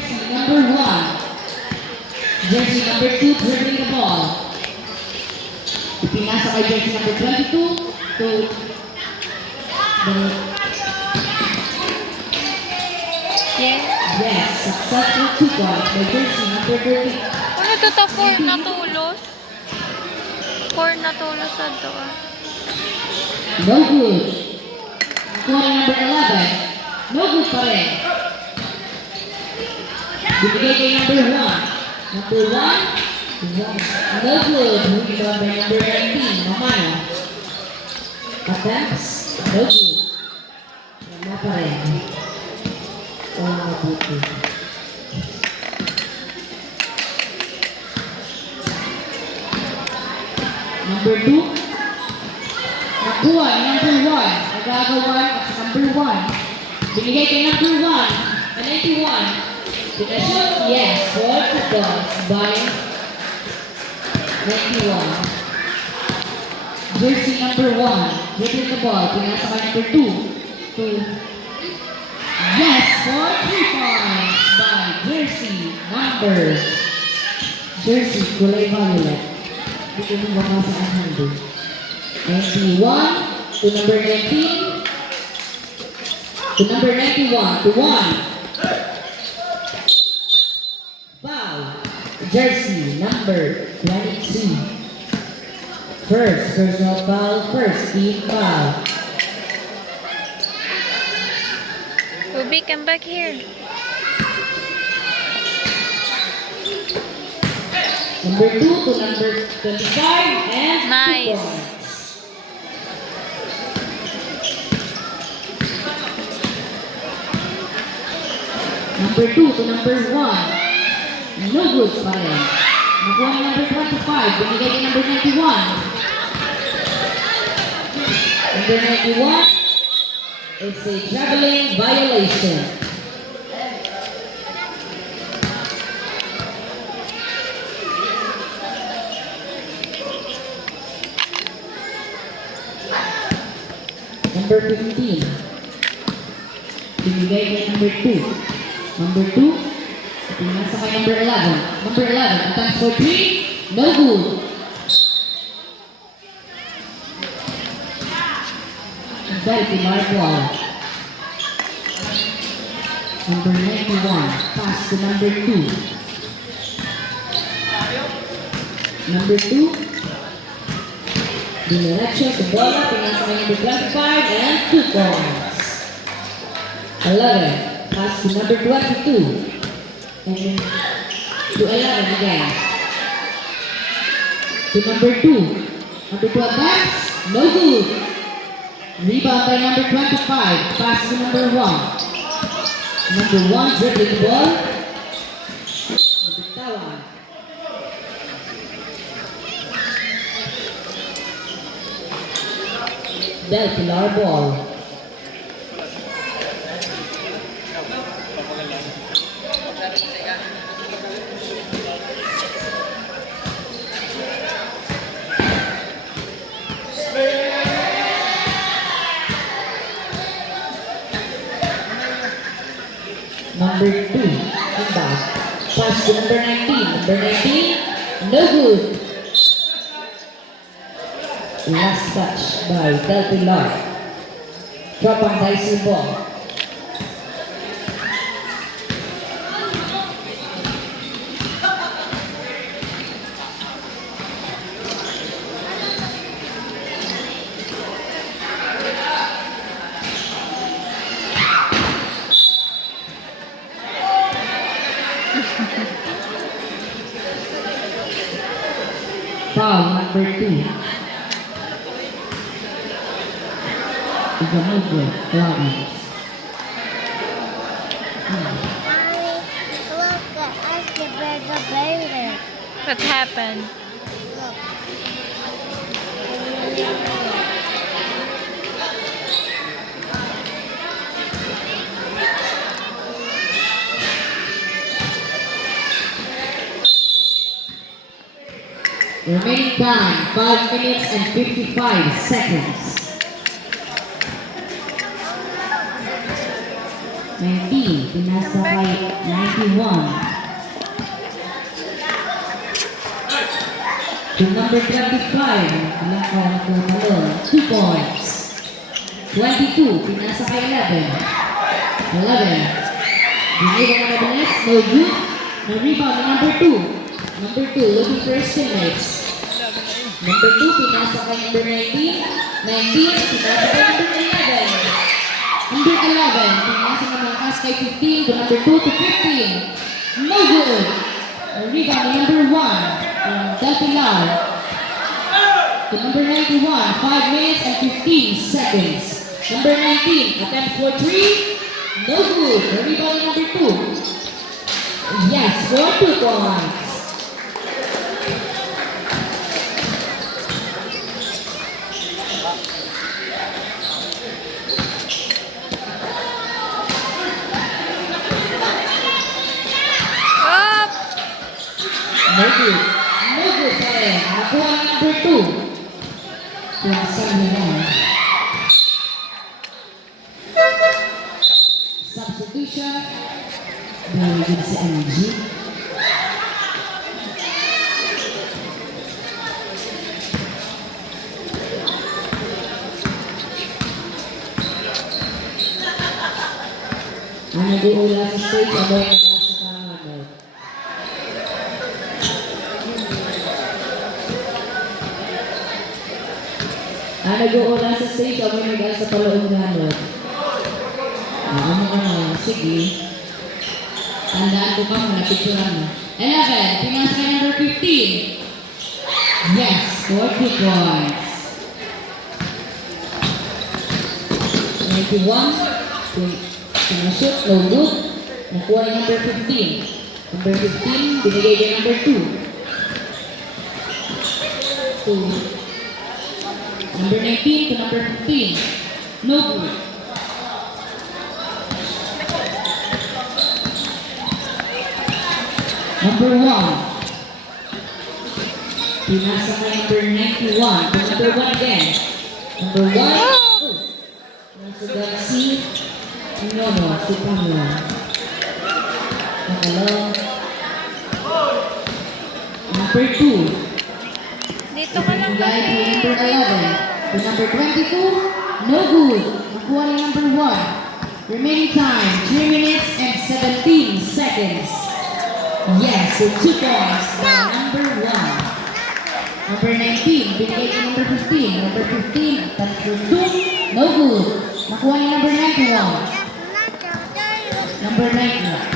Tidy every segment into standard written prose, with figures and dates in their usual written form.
jersey number 1. Jersey number 2 dribbling the ball. Pinasa kay jersey number 22 to the yes, successful 2 points by jersey number 30. Ano to ta 4 natulos? 4 natulos sa doon. No good. Scoring number 11. No good pa rin. Bibigay kay number 1. Number 1. No good. Rebound by number 19. Mamaya. Attempts. No good. Wala pa rin. Wala mabuti. Number 2. Nakuha ni number 1. Nagagawa at sa number 1. Binigay kay number 1. 91. Pinashoot, yes. Ball to dogs by 91. Jersey number 1. Dribbling the ball. Pinasa kay number 2. Yes, for 3 points by jersey number. Jersey, kulay violet. Dito mo baka sa anhando. 91 to number 19 to number 91 to 1. Foul. Jersey number 22. First personal foul, first team foul. Ruby, come back here. Number 2 to number 25 and Nice. 2 points. Number 2 to number 1. No good pa rin. Nakuha ni number 25. Binigay kay number 91. Number 91 is a traveling violation. Number 15. Binigay kay number 2. Number 2. Pinasa kay number 11. Number 11. Attempts for 3. No good. Dahil pinark wall. Number 91. Pass to number 2. Number 2. Diniretso sa bola. Pinasa kay number 25 and 2 points. 11. Pass to number 22. And then to 11 again. To number 2. Number 2 advance. No good. Rebound by number 25. Pass to number 1. Number 1 dribbling the ball. Nabitawan. Del Pilar ball. Number 2, come back. Pass to number 19. Number 19, no good. Last touch by Del Pilar. Drop on dicey ball. Foul number 2. Is a movement, Robbins. Look, I can bring the baby. What happened? Look. Remaining time, 5 minutes and 55 seconds. 19, pinasa kay 91. To number 25, ilang ko na po talon, 2 points. 22, pinasa kay 11. 11. Binibang ang mabilis, no good. No rebound na number 2. Number 2, looking for his teammates. Number 2, pinasa kay number 19. 19, pinasa kay number 11. Number 11, pinasa na malakas kay 15 to number 2 to 15. No good. No rebound na number 1 from Del Pilar. To number 91, 5 minutes and 15 seconds. Number 19, attempts for 3. No good. No rebound na number 2. Yes, for 2 points. Up! No good. No good pa rin. Nakuha ang number 2. Kung saan nila. Substitution. Very good si MG. Ang nag-uula sa stage, ano yung nasa kahamay. Ang nag-uula sa stage, ano yung nasa paloong ganod. Sige. Tandaan ko pa muna, picturean mo. 11, pinasa kay number 15. Yes, 40 points. 91, pinashoot, no good. Nakuha ni number 15. Number 15, binigay kay number 2. To number 19 to number 15. No good. Number 1. Pinasa kay number 91. To number 1 again. Number 1. Oh. Nasugat si Nono, si Pamela. Nakalong. Number 2. Dito ka lang Bigay kasi. kay number 11. To number 22. No good. Nakuha ni number 1. Remaining time, 3 minutes and 17 seconds. Yes, so 2 points by number 1. Number 19, binigay kay number 15. Number 15, that's for 2. No good. Nakuha ni number 91. Number 91.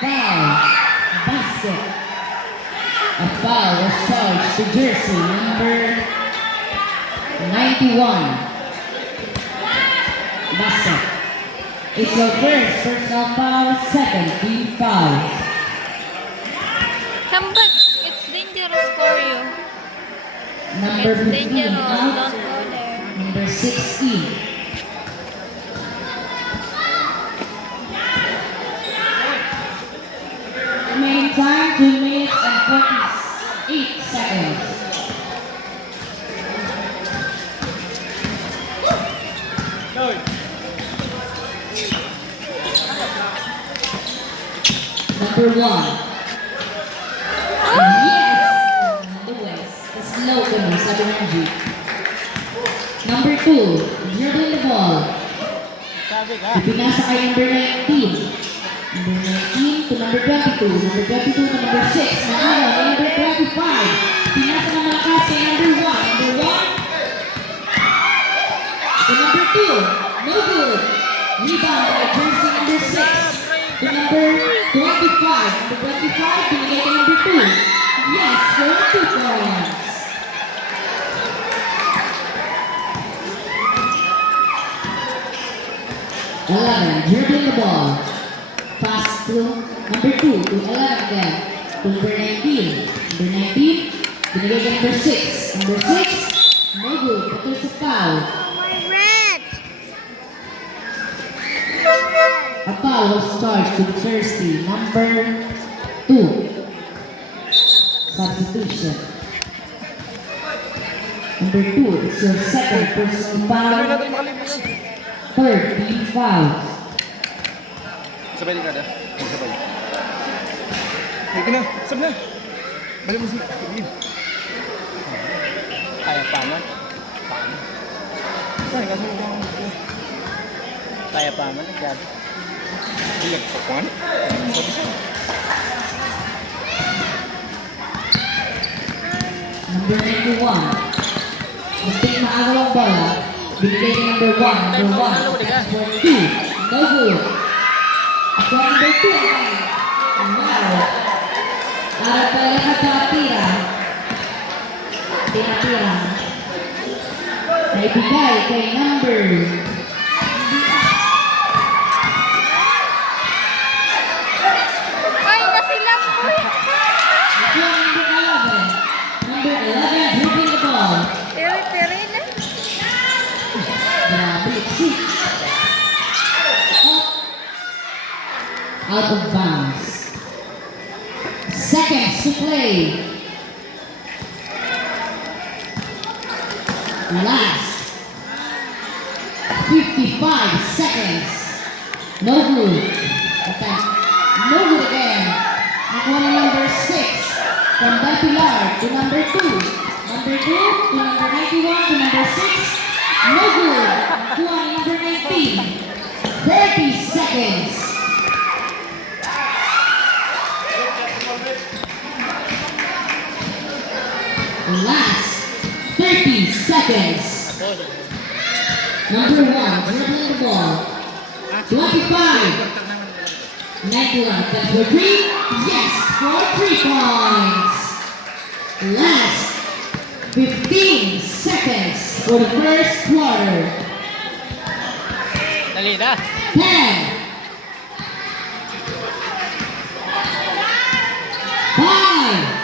Foul. Basket. A foul was charged to jersey number 91. Basket. It's your first personal foul, second team foul. But it's dangerous for you. Number It's 15 dangerous. out. Don't go there. Number 16. Remaining time 2 minutes and 48 seconds. Number 1. Yes! The West. The slow ko mo, sabi ng G. Number 2. Dribbling the ball. Ipinasa kay number 19. Number 19 to number 22. Number 22 to number 6. Nakala kay number 25. Pinasa na malakas kay number 1. Number 1. To number 2. No good. Rebound by jersey number 6. To number 25. Number 25, binigay kay number 2. Yes, for 2 points. Dribbling the ball. Pass to number 2 to 11 again. To number 19. Number 19, binigay kay number 6. Number 6, no good. But there's a foul. A foul was charged to jersey number 2. substitution. Number 2, it's your second personal foul. Third, team foul. Sabay din kada. Sabay. Sige na, sab na. Balik mo si Kevin. Kaya pa man. Saan ka sa kaya pa man kaya. Iya, kapan? Number 91. Muntik maagaw ang bola. Binigay ni number 1. Number 1. That's for 2. No good. At number 2 naman. Amaro. Para pala nakatira. Tinatira. Naibigay kay number Ay, nasilang po eh. Number 11 dribbling the ball. Peri-peri na. Grabe, six. Out of bounds. Seconds to play. Last 55 seconds. No good. Attack. No good again. Nakuha na number 6 from Del Pilar to number 2. Number 2 to number 91 to number 6. No good. Nakuha na number 19. 30 seconds. Last 30 seconds. Number 1, dribbling the ball. 25. 91, that's for 3. Yes, for 3 points. Last 15 seconds for the first quarter. Dali na. 10. 5.